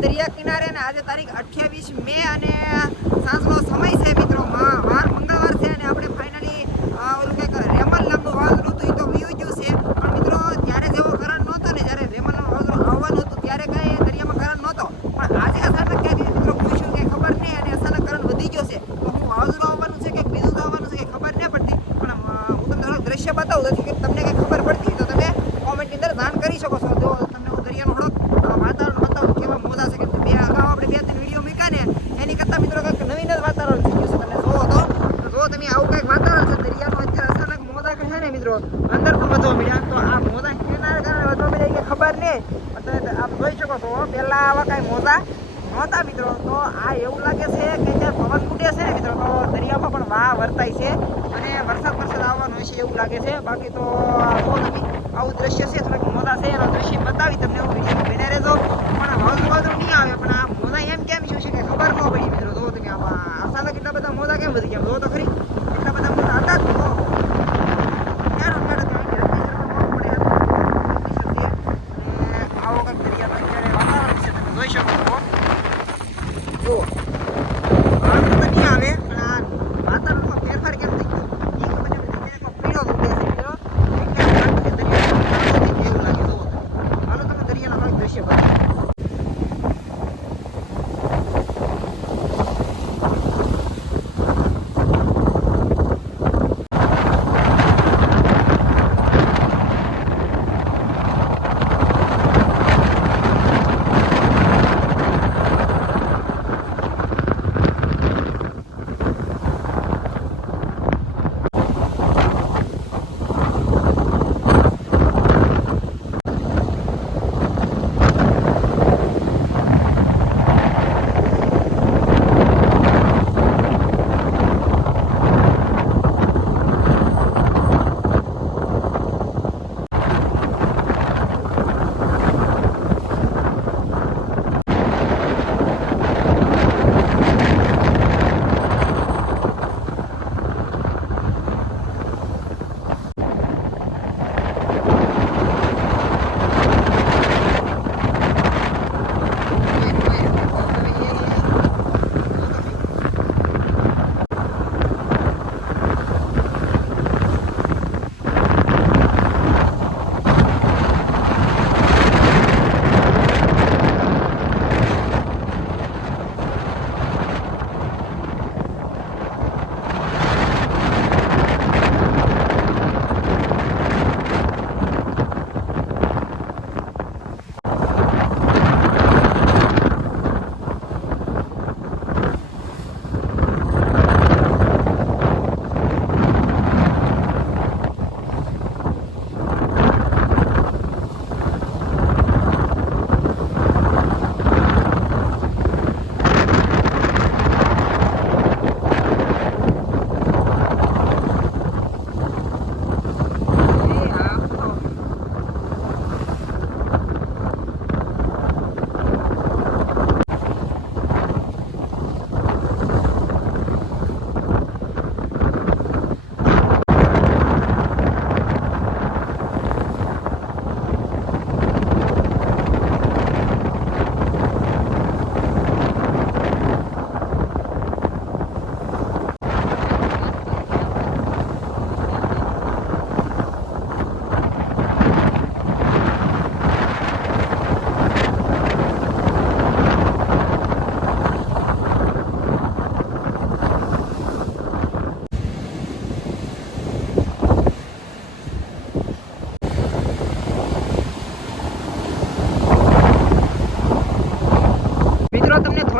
દરિયા કિનારે અને આજે તારીખ અઠ્યાવીસ મે અને સાંજનો સમય છે મિત્રો. વાર મંગળવાર છે અને આપણે ફાઇનલી ઓલું કંઈક રેમલ નામનું વાવાઝોડું હતું એ તો વયું ગયું છે. પણ મિત્રો ત્યારે જેવો કરંટ નહોતો ને જ્યારે રેમલ નામનું આવવાનું હતું, ત્યારે કંઈ દરિયામાં કરંટ નહોતો. પણ આજે અચાનક ક્યાંથી મિત્રો, પૂછ્યું કે ખબર નહીં અને અચાનક કરંટ વધી ગયો છે. તો હું વાવાઝોડું આવવાનું છે કે બીજું આવવાનું છે કે ખબર નહીં પડતી. પણ હું તમને દ્રશ્ય બતાવું નથી કે તમને કંઈ ખબર પડતી તો તમે કોમેન્ટની અંદર જાણ કરી શકો છો જો તમને હું દરિયાનો થોડોક અ, વાતાવરણ બતાવું કેવા મોજા છે કેમ કે બે અગાઉ આપણે બે ત્રણ વીડિયો મૂક્યા ને એની કરતાં મિત્રો કંઈક નવીન જ વાતાવરણ થઈ ગયું છે તમે જોવો તો તો જો તમે આવું કંઈક વાતાવરણ છે દરિયાનું અત્યારે અચાનક મોજા કે છે ને મિત્રો અંદર પણ વધવા મળ્યા તો આ મોજા કેના કારણે વધવા મળ્યા કે ખબર નહીં. તમે આપ જોઈ શકો છો, પહેલાં આવા કાંઈ મોજા નહોતા મિત્રો. તો આ એવું લાગે છે કે જે પવન ફૂટે છે મિત્રો. તો દરિયામાં પણ વાહ વર્તાય છે અને વરસાદ વરસાદ આવવાનો છે એવું લાગે છે. બાકી તો બહુ નથી આવું દ્રશ્ય છે, થોડાક મોજા છે. એનો દ્રશ્ય બતાવી તમને હું વીડિયો બને રહેજો. પણ વાવાઝોડું વાંધો નહીં આવે, પણ આ મોજા એમ કેમ શું છે કે ખબર ન પડી મિત્રો. જો તમે આમાં અચાનક કેટલા બધા મોજા કેમ વધી ગયા જો તો ખરી એટલા બધા મોજા હતા જ તો ક્યારો ક્યારો ત્યાં હેલ્પની જરૂર ન પડે અને આવો કંઈક દરિયાનો અત્યારે વાતાવરણ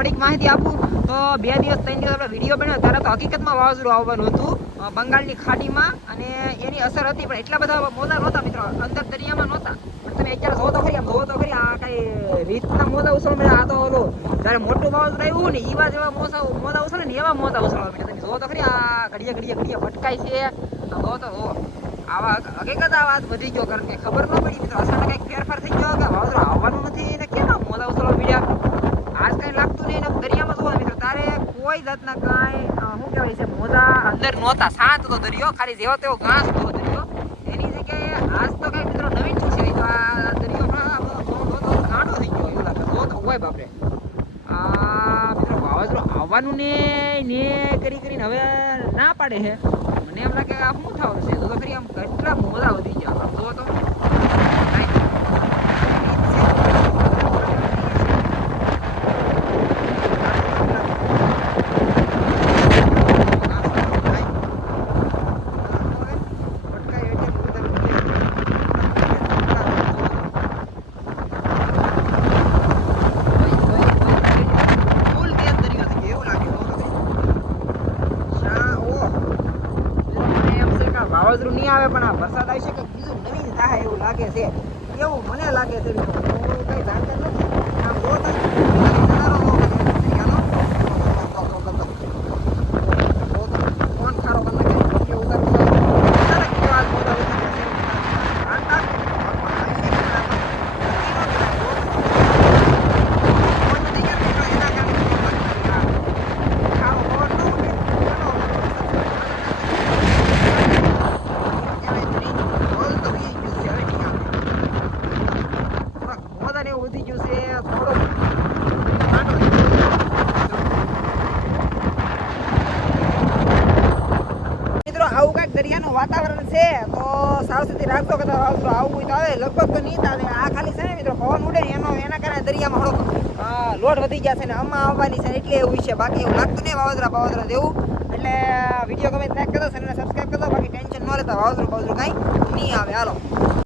થોડીક માહિતી આપું. તો બે દિવસ, ત્રણ દિવસ આપણે વીડિયો બનાવ્યો. ત્યારે તો હકીકતમાં વાવાઝોડું આવવાનું હતું. બંગાળની ખાડીમાં. અને એની અસર હતી, પણ એટલા બધા મોજા નહોતા મિત્રો. અંદર દરિયામાં નહોતા. પણ તમે અત્યારે જોવો તો ખરી તો ખરી, આ કઈ રીતના મોજા ઉછળવા મળ્યા આ તો મોટું વાવાઝોડું આવ્યું ને એવા જેવા મોસા મોજા ઉછળે ને, એવા મોજા ઉછળવા મળ્યા તમે. આ ઘડીએ ઘડીએ ઘડીએ ભટકાય છે. જોવો તો જોવો આવા હકીકત આ વાત વધી ગયો, કારણ ખબર ન પડી મિત્રો. અસર કંઈક ફેરફાર થઈ ગયો કે વાવાઝોડું આવવાનું નથી ને આ મોજા ઉછળવા મળ્યા નહીં ને દરિયામાં જોવો મિત્રો તારે કોઈ જાતના કાંઈ શું કહેવાય છે, મોજા અંદર નહોતા. શાંત હતો દરિયો, ખાલી જેવો તેવો ઘાસ હતો દરિયો. એની જગ્યાએ આજ તો કઈ મિત્રો નવીન શું છે? તો આ દરિયો પણ કાંડો થઈ ગયો, એવું લાગે. જો તો હોય બાપરે. આવવાનું ને ને કરી કરીને હવે ના પાડે છે મને એમ લાગે આ શું થવાનું છે? તો તો ખરી આમ કેટલા મોજા વધી ગયા. આમ તો નહીં આવે, પણ આ વરસાદ આવશે કે બીજું નવીન થાય એવું લાગે છે. એવું મને લાગે છે હું કઈ જાણતા નથી. આમ જો તો નજારો બહુ બધો છે દરિયાનો. જો તો કોણ ખારો કરી નાખે, વીડિયો ઉતારતો હોય. અચાનક કેવા હાલ મોઢા ઉતાર્યા છે. જાણતા જ નથી. ભગવાન આવશે કે ના આવે. નક્કી ન કરાય. જો તો. કોઈ નથી ગયા મિત્રો, એના કારણે કેવા લાગે. ખારો પવન ન ઉડે, ચાલો હવે મિત્રો આવું કાંઈક દરિયાનું વાતાવરણ છે, તો સાવચેતી રાખજો કે વાવાઝોડું આવું તો આવે. લગભગ તો નહીં આવે. આ ખાલી છે ને મિત્રો, પવન ઉડે એનો, એના કારણે દરિયામાં હળો લોટ વધી ગયા છે ને આમાં આવવાની છે, એટલે એવું છે. બાકી એવું લાગતું નહીં વાવાઝોડા વાવાઝોડા જેવું. એટલે વીડિયો ગમે લાઈક કરજો અને સબસ્ક્રાઈબ કરજો બાકી ટેન્શન ન લેતા વાવાઝોડું વાવાઝોડું કાંઈ નહીં આવે. હાલો.